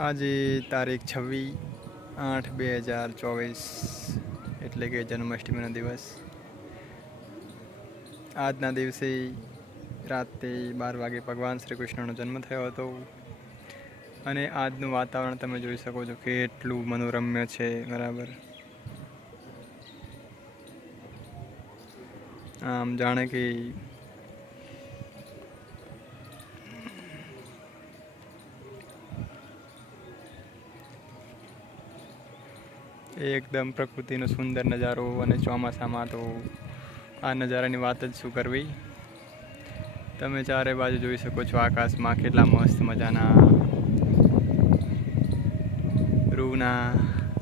આજે તારીખ 26/8/2024 એટલે કે જન્માષ્ટમીનો દિવસ। આજના દિવસે રાતે 12 વાગે ભગવાન શ્રી કૃષ્ણનો જન્મ થયો હતો અને આજનું વાતાવરણ તમે જોઈ શકો છો કે એટલું મનોરમ્ય છે, બરાબર। આમ જાણે કે એકદમ પ્રકૃતિનો સુંદર નજારો અને ચોમાસામાં તો આ નજારાની વાત જ શું કરવી। તમે ચારે બાજુ જોઈ શકો છો આકાશમાં કેટલા મસ્ત મજાના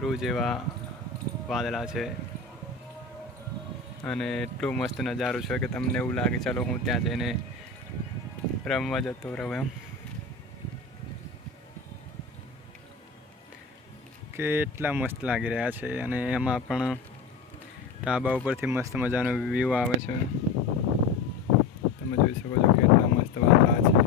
રૂ જેવા વાદળા છે અને એટલું મસ્ત નજારો છે કે તમને એવું લાગે ચાલો હું ત્યાં જઈને રમવા જતો રહું એમ। કેટલા મસ્ત લાગી રહ્યા છે અને એમાં પણ ધાબા ઉપરથી મસ્ત મજાનો વ્યૂ આવે છે। તમે જોઈ શકો છો કેટલા મસ્ત વાદળા છે।